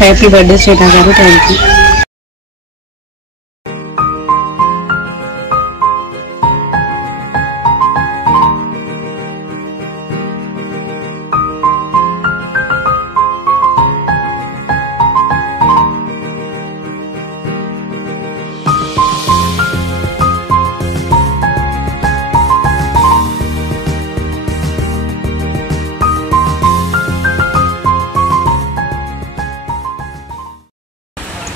Happy birthday Sreena గారు. Thank you.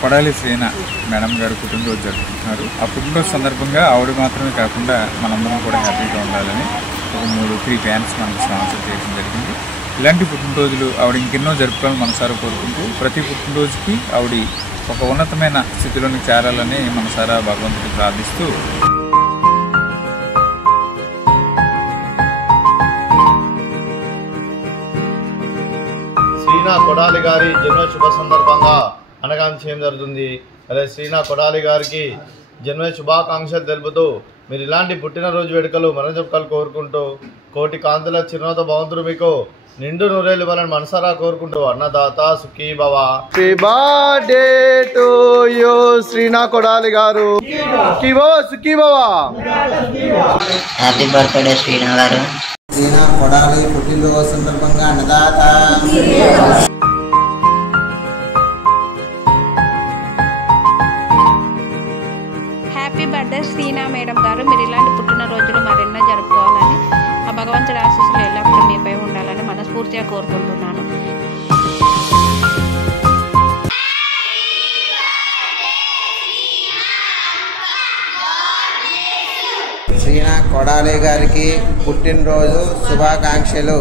Kodali Sreena madam గారు పుట్టినరోజు జరుపుకుంటున్నారు. ఆ పుట్టినరోజు సందర్భంగా ఆవిడ మాత్రమే కాకుండా మనందరం కూడా హ్యాపీగా ఉండాలని ఒక 3 ఫ్యాన్స్ మనకు స్పాన్సర్ చేయడం జరిగింది. ఇలాంటి పుట్టినరోజులు ఆవిడ ఇంకెన్నో జరుపుకోవాలని మనసారా కోరుకుంటూ ప్రతి పుట్టినరోజుకి ఆవిడ ఒక ఉన్నతమైన స్థితిలోకి చేరాలని మనసారా భగవంతుడికి ప్రార్థిస్తూ శ్రీనా కొడాలి గారి జన్మ శుభ సందర్భంగా అనగానే చేయడం జరుగుతుంది. అదే శ్రీనా కొడాలి గారికి జన్మ శుభాకాంక్షలు తెలుపుతూ మీరు ఇలాంటి పుట్టినరోజు వేడుకలు మనం చెప్పుకోవాలి కోరుకుంటూ కోటి కాంతుల చిరునవ్వుతో భగవంతుడు మీకు నిండు నూరేళ్ళు ఇవ్వాలని మనసారా కోరుకుంటూ అన్నదాత సుఖీ భవ. Happy birthday to you Sreena Kodali గారు. సుఖీ భవ. హ్యాపీ బర్త్డే శ్రీనా గారు. శ్రీనా కొడాలి పుట్టినరోజు సందర్భంగా అన్నదాత. హ్యాపీ బర్త్డే శ్రీనా మేడం గారు. మీరు ఇలాంటి పుట్టినరోజులు మరెన్నో జరుపుకోవాలని ఆ భగవంతుడి ఆశీస్సులు ఎల్లప్పుడూ మీపై ఉండాలని మనస్ఫూర్తిగా కోరుకుంటున్నాను. శ్రీనా కొడాలి గారికి పుట్టినరోజు శుభాకాంక్షలు.